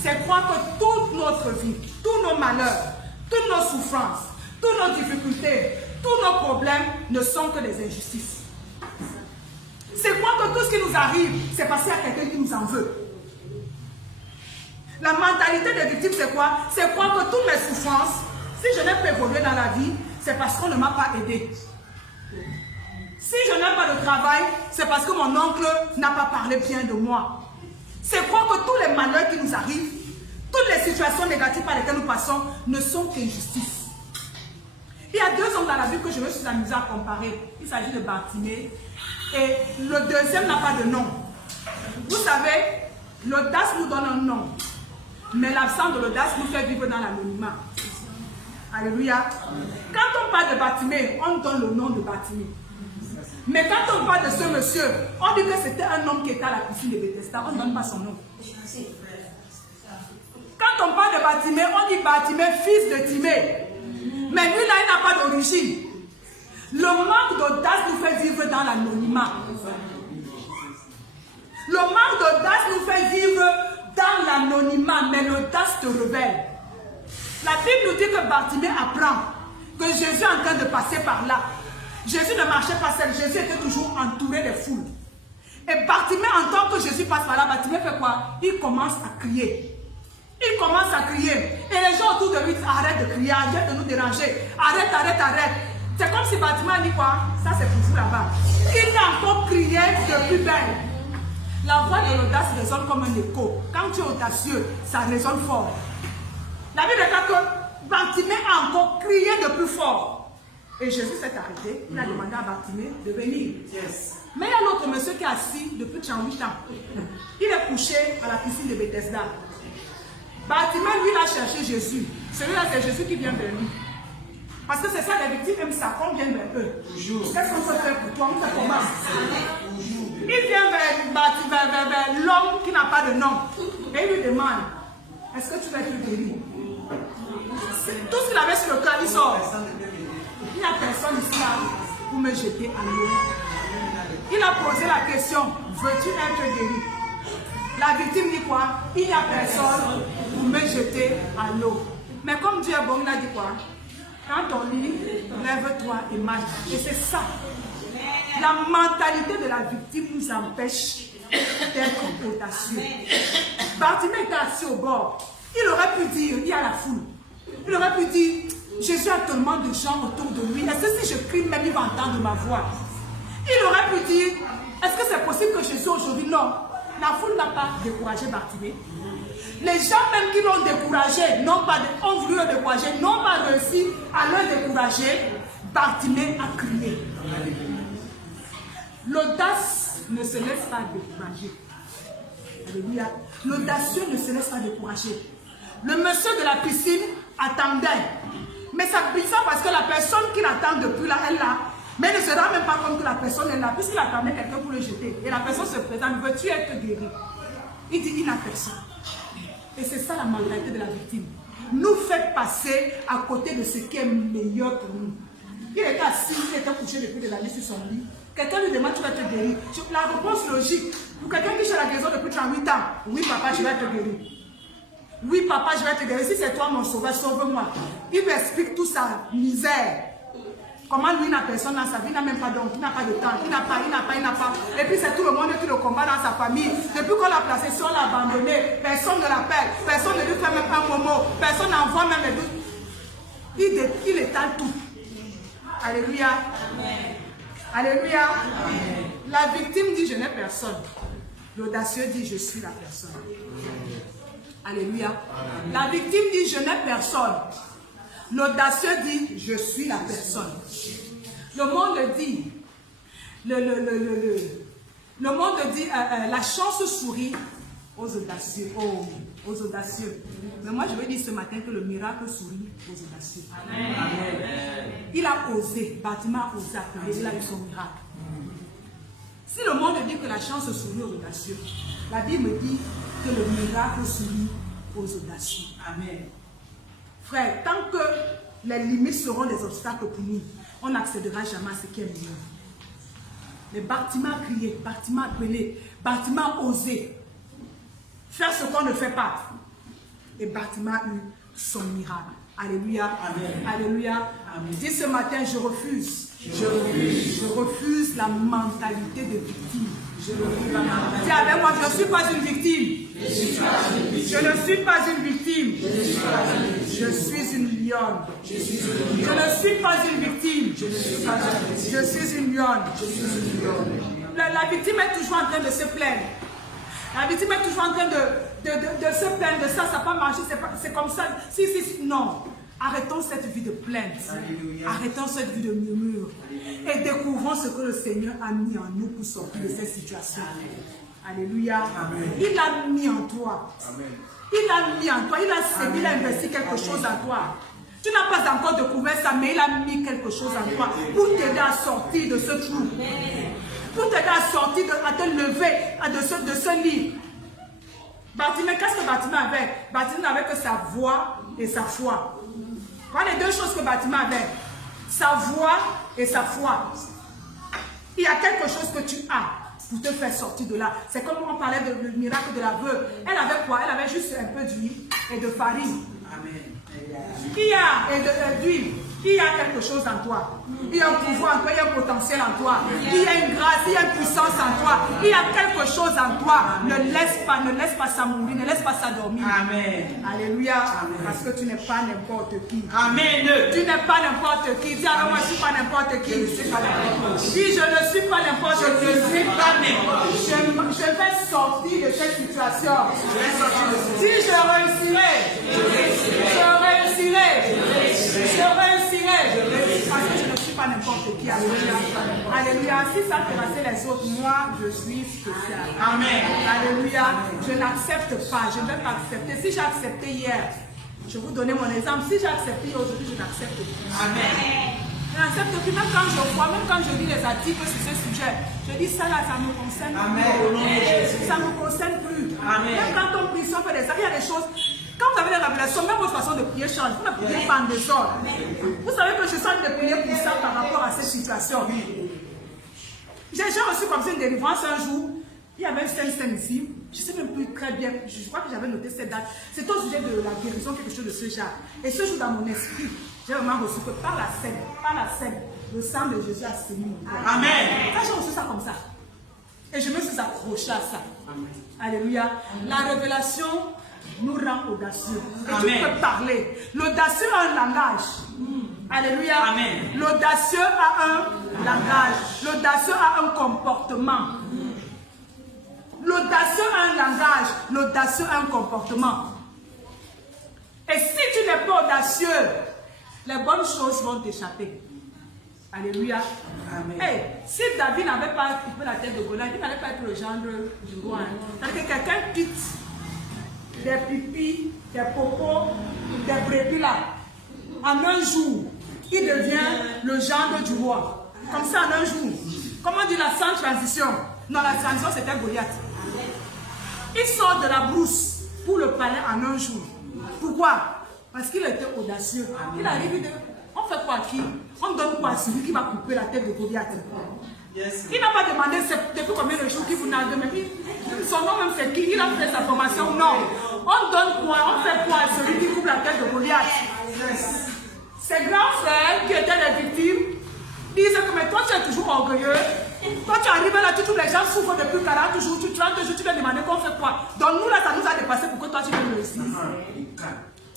C'est croire que toute notre vie, tous nos malheurs, toutes nos souffrances, toutes nos difficultés, tous nos problèmes ne sont que des injustices. C'est croire que tout ce qui nous arrive, c'est parce qu'il y a quelqu'un qui nous en veut. La mentalité des victimes, c'est quoi? C'est croire que toutes mes souffrances, si je n'ai pas évolué dans la vie, c'est parce qu'on ne m'a pas aidé. Si je n'ai pas de travail, c'est parce que mon oncle n'a pas parlé bien de moi. C'est croire que tous les malheurs qui nous arrivent, toutes les situations négatives par lesquelles nous passons, ne sont qu'injustices. Il y a deux hommes dans la Bible que je me suis amusée à comparer. Il s'agit de Bartimée et le deuxième n'a pas de nom. Vous savez, l'audace nous donne un nom, mais l'absence de l'audace nous fait vivre dans l'anonymat. Alléluia. Quand on parle de Bartimée, on donne le nom de Bartimée. Mais quand on parle de ce monsieur, on dit que c'était un homme qui était à la piscine de Bethesda, on ne donne pas son nom. Quand on parle de Bartimée, on dit Bartimée, fils de Timée. Mais lui là, il n'a pas d'origine. Le manque d'audace nous fait vivre dans l'anonymat. Le manque d'audace nous fait vivre dans l'anonymat, mais l'audace te révèle. La Bible nous dit que Bartimée apprend que Jésus est en train de passer par là. Jésus ne marchait pas seul, Jésus était toujours entouré des foules. Et Bartimée, en tant que Jésus passe par là, Bartimée fait quoi? Il commence à crier. Il commence à crier. Et les gens autour de lui disent, arrête de crier, arrête de nous déranger. Arrête, arrête, arrête. C'est comme si Bartimée a dit quoi? Ça c'est pour vous là-bas. Il a encore crié de plus belle. La voix de l'audace résonne comme un écho. Quand tu es audacieux, ça résonne fort. La Bible dit que Bartimée a encore crié de plus fort. Et Jésus s'est arrêté. Il a demandé à Bartimée de venir. Yes. Mais il y a l'autre monsieur qui est assis depuis 38 ans. Il est couché à la piscine de Bethesda. Bartimée, lui, il a cherché Jésus. Celui-là, c'est Jésus qui vient vers lui. Parce que c'est ça, les victimes aiment ça, qu'on vienne vers eux. Qu'est-ce qu'on peut faire pour toi? On te commence. Il vient vers l'homme qui n'a pas de nom. Et il lui demande, est-ce que tu vas être guéri? Tout ce qu'il avait sur le cœur, il sort. Il n'y a personne ici là pour me jeter à l'eau. Il a posé la question, veux-tu être guéri? La victime dit quoi? Il n'y a personne pour me jeter à l'eau. Mais comme Dieu est bon, il a dit quoi? Quand on lit, lève-toi et marche. Et c'est ça. La mentalité de la victime nous empêche d'être audacieux. Bartimée était assis au bord. Il aurait pu dire, il y a la foule. Il aurait pu dire, Jésus a tellement de gens autour de lui. Est-ce que si je crie, même il va entendre ma voix? Il aurait pu dire, est-ce que c'est possible que Jésus aujourd'hui? Non. La foule n'a pas découragé Bartimée. Les gens même qui l'ont découragé, ont voulu le décourager, n'ont pas réussi à le décourager. Bartimée a crié. L'audace ne se laisse pas décourager. Alléluia. L'audacieux ne se laisse pas décourager. Le monsieur de la piscine attendait. Mais ça bizarre parce que la personne qui l'attend depuis là, elle là. Mais elle ne se rend même pas compte que la personne est là, puisqu'il attendait quelqu'un pour le jeter. Et la personne se présente, veux-tu être guéri? Il dit, il n'a personne. Et c'est ça la mentalité de la victime. Nous fait passer à côté de ce qui est meilleur pour nous. Il était assis, il était couché depuis de la nuit sur son lit. Quelqu'un lui demande, tu vas te guérir. La réponse logique, pour quelqu'un qui cherche la guérison depuis 38 ans, oui papa, je vais te guérir. Oui papa, je vais te guérir. Si c'est toi mon sauveur, sauve-moi. Il lui explique toute sa misère. Comment lui n'a personne dans sa vie, il n'a même pas d'oncle, il n'a pas de temps, il n'a pas. Et puis c'est tout le monde qui le combat dans sa famille. Depuis qu'on l'a placé, si on l'a abandonné, personne ne l'appelle, personne ne lui fait même pas un moment, personne n'envoie même les doutes. Il étale tout. Alléluia. Amen. Alléluia. Amen. La victime dit je n'ai personne. L'audacieux dit je suis la personne. Alléluia. Amen. La victime dit je n'ai personne. L'audacieux dit, je suis la personne. Le monde dit, le monde dit, la chance sourit aux audacieux. Aux audacieux. Mais moi, je veux dire ce matin que le miracle sourit aux audacieux. Amen. Amen. Il a osé, Bartimée a osé appeler, il a eu son miracle. Si le monde dit que la chance sourit aux audacieux, la Bible me dit que le miracle sourit aux audacieux. Amen. Frère, tant que les limites seront des obstacles pour nous, on n'accédera jamais à ce qui est meilleur. Mais Bartimée a crié, Bartimée a appelé, Bartimée a osé faire ce qu'on ne fait pas. Et Bartimée a eu son miracle. Alléluia. Amen. Alléluia. Amen. Dis ce matin, je refuse. Je refuse la mentalité de victime. Dis avec moi, je ne suis pas une victime. Je ne suis pas une victime. Je suis une lionne. Je ne suis pas une victime. Je suis une lionne. La victime est toujours en train de se plaindre. La victime est toujours en train de se plaindre de ça, ça n'a pas marché, c'est comme ça. Si, non. Arrêtons cette vie de plainte. Alléluia. Arrêtons cette vie de murmure. Et découvrons ce que le Seigneur a mis en nous pour sortir de cette situation. Alléluia. Amen. Il a mis en toi. Amen. Il a mis en toi. Il a sémé, il a investi quelque chose en toi. Tu n'as pas encore découvert ça, mais il a mis quelque chose en toi pour t'aider à sortir de ce trou. Pour t'aider à sortir, à te lever de ce lit. Bartimée, qu'est-ce que Bartimée avait? Bartimée n'avait que sa voix et sa foi. Voilà les deux choses que Bartimée avait. Sa voix et sa foi. Il y a quelque chose que tu as pour te faire sortir de là. C'est comme on parlait du miracle de la veuve. Elle avait quoi? Elle avait juste un peu d'huile et de farine. Amen. Il y a d'huile. Il y a quelque chose en toi. Il y a un pouvoir en toi, il y a un potentiel en toi. Il y a une grâce, il y a une puissance en toi. Il y a quelque chose en toi. Ne laisse pas ça mourir, ne laisse pas ça dormir. Amen. Alléluia. Amen. Parce que tu n'es pas n'importe qui. Amen. Tu n'es pas n'importe qui. Dis alors moi je ne suis pas n'importe qui. Dis je ne suis pas n'importe qui. Je vais sortir de cette situation. Dis je réussirai. Je réussirai. Je réussirai. Parce que je ne suis pas n'importe qui. Alléluia. Alléluia. Si ça terrassait les autres, moi, je suis spécial. Amen. Alléluia. Je n'accepte pas. Je ne vais pas accepter. Si j'ai accepté hier, je vais vous donner mon exemple. Si j'ai accepté aujourd'hui, je n'accepte plus. Amen. Je n'accepte plus. Même quand je vois, même quand je lis les articles sur ce sujet, je dis ça là, ça me concerne plus. Amen. Ça ne me concerne plus. Amen. Même quand on prie, on fait des il y a des choses. Quand vous avez des révélations, même votre façon de prier change. Vous ne priez pas en désordre. Vous savez que je suis en train de prier pour ça par rapport à cette situation. J'ai reçu comme ça une délivrance un jour. Il y avait une scène ici. Je ne sais même plus très bien. Je crois que j'avais noté cette date. C'était au sujet de la guérison, quelque chose de ce genre. Et ce jour, dans mon esprit, j'ai vraiment reçu que par la scène, le sang de Jésus a saigné mon corps. Amen. Quand j'ai reçu ça comme ça, et je me suis accroché à ça. Amen. Alléluia. La révélation nous rend audacieux. Et Amen. Tu peux parler. L'audacieux a un langage. Alléluia. Amen. L'audacieux a un langage. L'audacieux a un comportement. L'audacieux a un langage. L'audacieux a un comportement. Et si tu n'es pas audacieux, les bonnes choses vont t'échapper. Alléluia. Amen. Hey, si David n'avait pas coupé la tête de Goliath, il n'allait pas être le gendre du roi. C'est-à-dire que quelqu'un quitte des pipis, des popos, des brebis là. En un jour, il devient le gendre du roi. Comme ça, en un jour. Comment on dit la sans transition? Non, la transition c'était Goliath. Il sort de la brousse pour le palais en un jour. Pourquoi? Parce qu'il était audacieux. Il arrive, il dit, on fait quoi à qui? On donne quoi à celui qui va couper la tête de Goliath? Yes. Il n'a pas demandé depuis combien de jours qu'il vous n'a donné. Son nom même c'est qui? Il a fait sa formation? Non. On donne quoi? On fait quoi à celui qui coupe la tête de Goliath? Yes. Ses grands frères qui étaient les victimes disent que mais toi tu es toujours orgueilleux. Toi tu arrives là, tu trouves les gens souffrent depuis 40 jours, 30 jours, tu vas demander qu'on fait quoi? Donc nous là ça nous a dépassé pour que toi tu viennes réussir.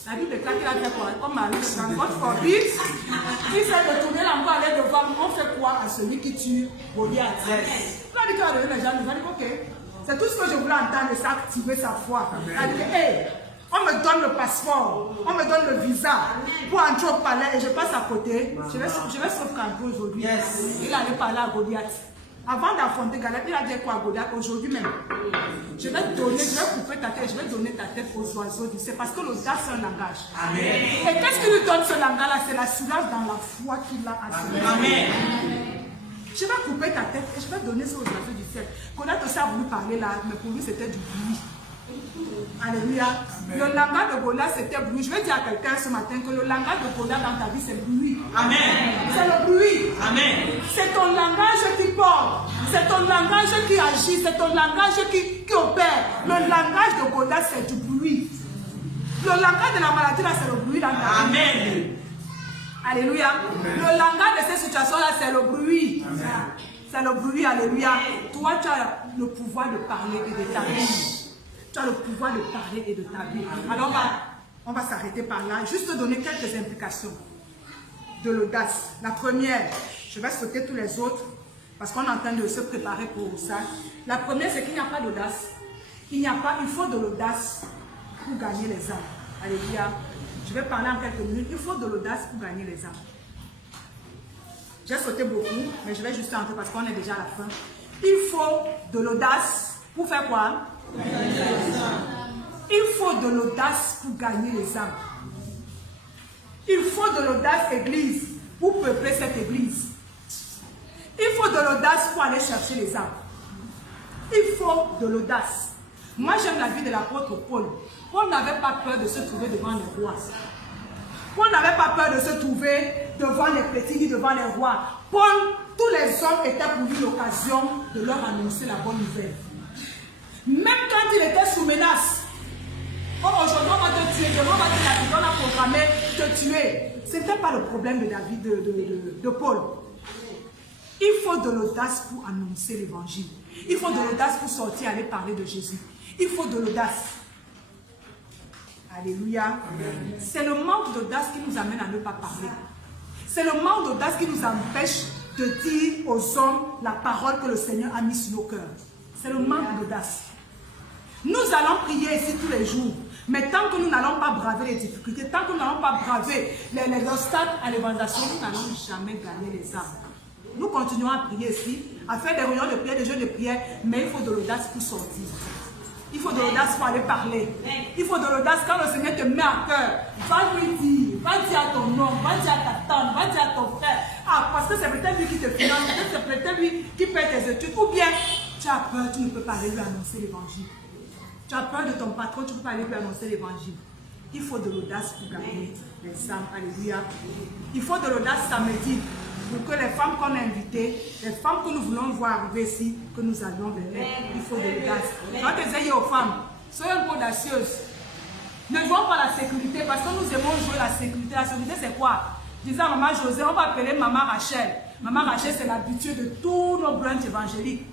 La Bible déclare qu'il a fait quoi? Comme Marie, quand God forbid, il s'est retourné là, on va aller devant, on fait quoi à celui qui tue Goliath? Il a dit qu'il va donner les gens, il va dire ok, c'est tout ce que je voulais entendre, c'est activer sa foi. Il a dit hey, on me donne le passeport, on me donne le visa pour entrer au palais et je passe à côté. Je vais sauvegarder aujourd'hui. Il allait parler à Goliath. Avant d'affronter Goliath, il a dit quoi à Goliath? Aujourd'hui même, je vais couper ta tête, je vais donner ta tête aux oiseaux du ciel. Parce que l'audace, c'est un langage. Amen. Et qu'est-ce qui lui donne ce langage-là? C'est l'assurance dans la foi qu'il a assurée. Amen. Je vais couper ta tête et je vais donner ça aux oiseaux du ciel. Goliath aussi a voulu parler là, mais pour lui, c'était du bruit. Alléluia. Amen. Le langage de Goliath, c'était bruit. Je vais dire à quelqu'un ce matin que le langage de Goliath dans ta vie, c'est le bruit. Amen. C'est le bruit. Amen. C'est ton langage qui porte. C'est ton langage qui agit. C'est ton langage qui opère. Le langage de Goliath, c'est du bruit. Le langage de la maladie, là, c'est le bruit dans ta vie. Amen. Alléluia. Amen. Le langage de ces situations-là, c'est le bruit. C'est le bruit. Alléluia. Toi, tu as le pouvoir de parler et de t'habiller. Tu as le pouvoir de parler et de t'habiller. Alors, on va s'arrêter par là. Juste te donner quelques implications de l'audace. La première, je vais sauter tous les autres parce qu'on est en train de se préparer pour ça. La première, c'est qu'il n'y a pas d'audace. Il faut de l'audace pour gagner les âmes. Alléluia. Je vais parler en quelques minutes. Il faut de l'audace pour gagner les âmes. J'ai sauté beaucoup, mais je vais juste entrer parce qu'on est déjà à la fin. Il faut de l'audace pour faire quoi? Il faut de l'audace pour gagner les âmes. Il faut de l'audace, église, pour peupler cette église. Il faut de l'audace pour aller chercher les âmes. Il faut de l'audace. Moi, j'aime la vie de l'apôtre Paul. Paul n'avait pas peur de se trouver devant les rois. Paul n'avait pas peur de se trouver devant les petits ni devant les rois. Paul, tous les hommes étaient pour lui l'occasion de leur annoncer la bonne nouvelle. Même quand il était sous menace. Oh, aujourd'hui on va te tuer, demain on va te lapider, on a programmé te tuer. Ce n'était pas le problème de David, de Paul. Il faut de l'audace pour annoncer l'évangile. Il faut de l'audace pour sortir et aller parler de Jésus. Il faut de l'audace. Alléluia. C'est le manque d'audace qui nous amène à ne pas parler. C'est le manque d'audace qui nous empêche de dire aux hommes la parole que le Seigneur a mise sur nos cœurs. C'est le manque d'audace. Nous allons prier ici tous les jours. Mais tant que nous n'allons pas braver les difficultés, tant que nous n'allons pas braver les obstacles à l'évangélisation, nous n'allons jamais gagner les âmes. Nous continuons à prier ici, à faire des réunions de prière, des jeux de prière, mais il faut de l'audace pour sortir. Il faut de l'audace pour aller parler. Il faut de l'audace quand le Seigneur te met à cœur. Va lui dire, va dire à ton homme, va dire à ta tante, va dire à ton frère. Ah, parce que c'est peut-être lui qui te finance, c'est peut-être lui qui paie tes études. Ou bien, tu as peur, tu ne peux pas aller lui annoncer l'évangile. Tu as peur de ton patron, tu ne peux pas aller lui annoncer l'évangile. Il faut de l'audace pour gagner les âmes. Alléluia. Il faut de l'audace samedi pour que les femmes qu'on a invitées, les femmes que nous voulons voir arriver ici, que nous allions venir. Il faut de l'audace. Quand tu disais aux femmes, soyez un peu audacieuses. Ne jouons pas la sécurité parce que nous aimons jouer la sécurité. La sécurité, c'est quoi? Je disais à maman José, on va appeler maman Rachel. Maman Rachel, c'est l'habitude de tous nos branches évangéliques.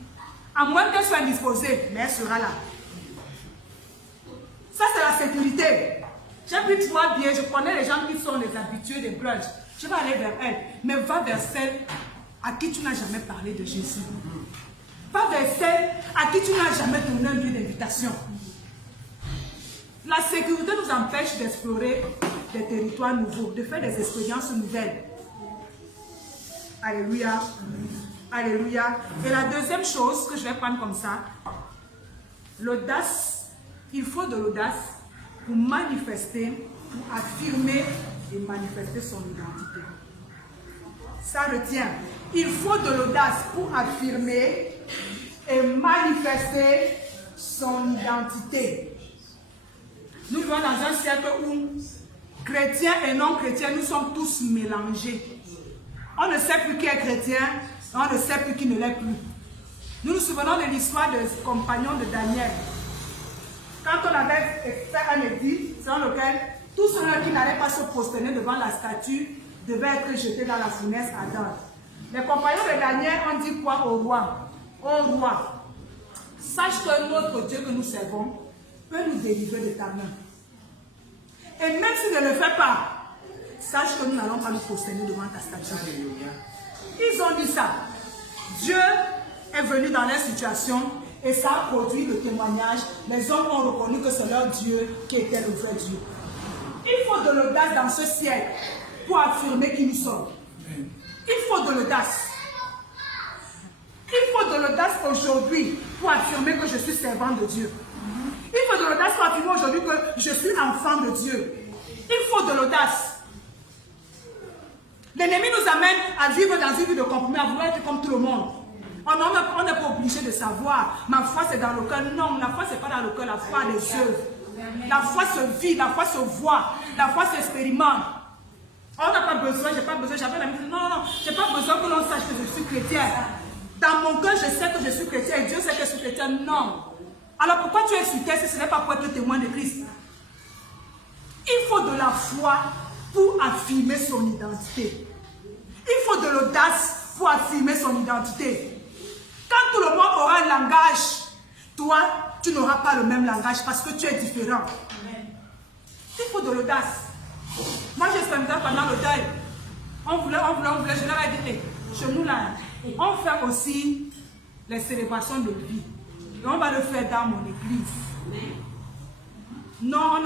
À moins qu'elle soit indisposée, mais elle sera là. Ça, c'est la sécurité. J'ai vu, tu vois bien, je connais les gens qui sont les habitués des brunchs. Je vais aller vers elle, mais va vers celle à qui tu n'as jamais parlé de Jésus. Va vers celle à qui tu n'as jamais donné un lieu d'invitation. La sécurité nous empêche d'explorer des territoires nouveaux, de faire des expériences nouvelles. Alléluia. Alléluia. Et la deuxième chose que je vais prendre comme ça, l'audace. Il faut de l'audace pour manifester, pour affirmer et manifester son identité. Ça retient. Il faut de l'audace pour affirmer et manifester son identité. Nous vivons dans un siècle où chrétiens et non chrétiens, nous sommes tous mélangés. On ne sait plus qui est chrétien, on ne sait plus qui ne l'est plus. Nous nous souvenons de l'histoire des compagnons de Daniel. Quand on avait fait un édit, selon lequel tous ceux qui n'allaient pas se prosterner devant la statue devaient être jetés dans la fournaise ardente. Les compagnons de Daniel ont dit quoi au roi? Ô roi, sache que notre Dieu que nous servons peut nous délivrer de ta main. Et même s'il ne le fait pas, sache que nous n'allons pas nous prosterner devant ta statue. Ils ont dit ça. Dieu est venu dans leur situation. Et ça a produit le témoignage. Les hommes ont reconnu que c'est leur Dieu qui était le vrai Dieu. Il faut de l'audace dans ce siècle pour affirmer qui nous sommes. Il faut de l'audace. Il faut faut de l'audace aujourd'hui pour affirmer que je suis servant de Dieu. Il faut de l'audace pour affirmer aujourd'hui que je suis enfant de Dieu. Il faut de l'audace. L'ennemi nous amène à vivre dans une vie de compromis, à vouloir être comme tout le monde. On n'est pas obligé de savoir. Ma foi, c'est dans le cœur. Non, la foi, c'est pas dans le cœur. La foi a des œuvres. La foi se vit, la foi se voit, la foi s'expérimente. On n'a pas besoin, j'ai pas besoin, j'avais la mise. Non, j'ai pas besoin que l'on sache que je suis chrétien. Dans mon cœur, je sais que je suis chrétien et Dieu sait que je suis chrétien. Non. Alors pourquoi tu es sur terre si ce n'est pas pour être témoin de Christ? Il faut de la foi pour affirmer son identité. Il faut de l'audace pour affirmer son identité. Quand tout le monde aura un langage, toi, tu n'auras pas le même langage parce que tu es différent. Il faut de l'audace. Moi, j'expérimentais pendant le deuil. On voulait, je leur ai dit, chez nous là, on fait aussi les célébrations de vie. Et on va le faire dans mon église. Non,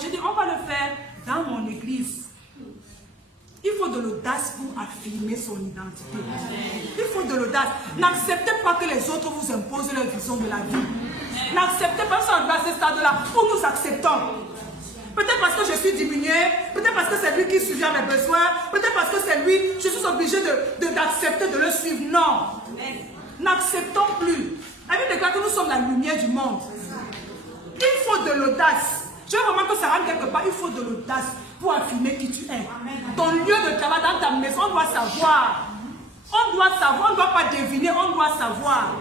j'ai dit, on va le faire dans mon église. Il faut de l'audace pour affirmer son identité. Il faut de l'audace. N'acceptez pas que les autres vous imposent leur vision de la vie. N'acceptez pas ça à ce stade-là où nous acceptons. Peut-être parce que je suis diminué, peut-être parce que c'est lui qui subvient à mes besoins, peut-être parce que c'est lui, je suis obligé d'accepter de le suivre. Non. N'acceptons plus. La Bible déclare que nous sommes la lumière du monde. Il faut de l'audace. Je veux vraiment que ça rentre quelque part. Il faut de l'audace pour affirmer qui tu es. Ton lieu de travail, dans ta maison, on doit savoir. On doit savoir, on ne doit pas deviner, on doit savoir.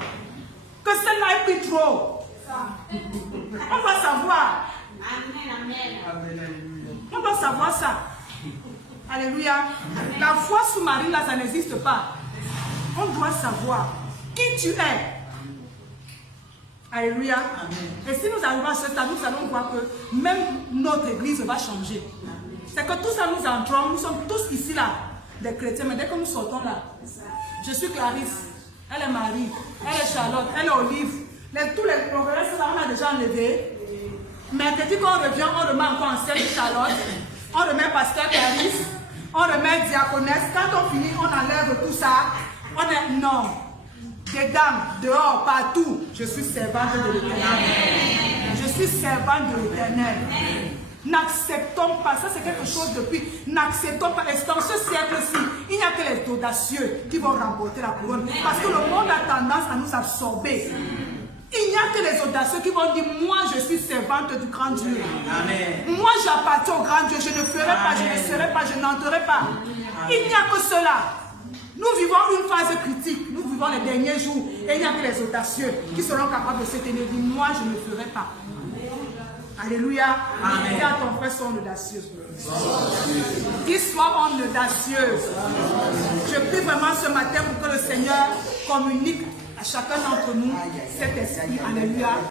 Que celle-là est pris trop. On doit savoir. On doit savoir ça. Alléluia. La foi sous-marine, là, ça n'existe pas. On doit savoir qui tu es. Alléluia. Et si nous arrivons à ce stade, nous allons voir que même notre église va changer. C'est que tout ça nous entrons, nous sommes tous ici là, des chrétiens, mais dès que nous sortons là, je suis Clarisse, elle est Marie, elle est Charlotte, elle est Olive, tous les progrès, on a déjà enlevé. Mais dès qu'on revient, on remet encore en scène Charlotte, on remet Pasteur Clarisse, on remet Diaconesse. Quand on finit, on enlève tout ça. On est non. Dedans, dehors, partout, je suis servante de l'Éternel. Je suis servante de l'Éternel. N'acceptons pas, ça c'est quelque chose depuis, n'acceptons pas, et dans ce siècle-ci, il n'y a que les audacieux qui vont remporter la couronne. Parce que le monde a tendance à nous absorber. Il n'y a que les audacieux qui vont dire, moi je suis servante du grand Dieu. Amen. Moi j'appartiens au grand Dieu, je ne ferai pas, je ne serai pas, je n'entrerai pas. Il n'y a que cela. Nous vivons une phase critique, nous vivons les derniers jours, et il n'y a que les audacieux qui seront capables de se tenir, dire, moi je ne ferai pas. Alléluia. Amen. Dis à ton frère, sois audacieux. Dis, sois audacieux. Je prie vraiment ce matin pour que le Seigneur communique à chacun d'entre nous cet esprit. Alléluia.